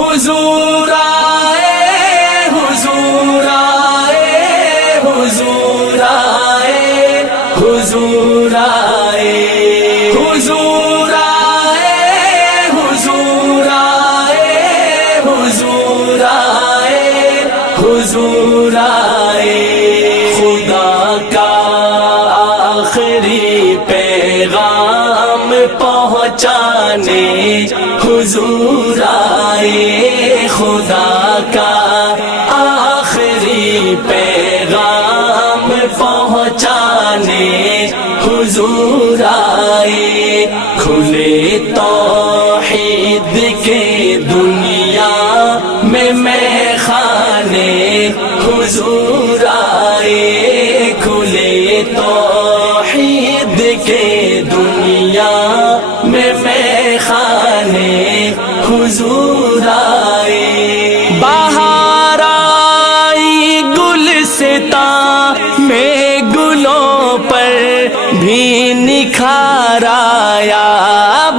حضور آئے، حضور آئے، حضور آئے، حضور آئے، حضور آئے، حضور آئے، حضور آئے، حضور آئے۔ خدا کا آخری پیغام پہنچانے حضور آئے، خدا کا آخری پیغام پہنچانے حضور آئے۔ کھلے توحید کے دنیا میں خانے حضور آئے، کھلے توحید کے دنیا میں خانے حضور آئے۔ بہار آئی گلستان میں گلوں پر بھی نکھار آیا،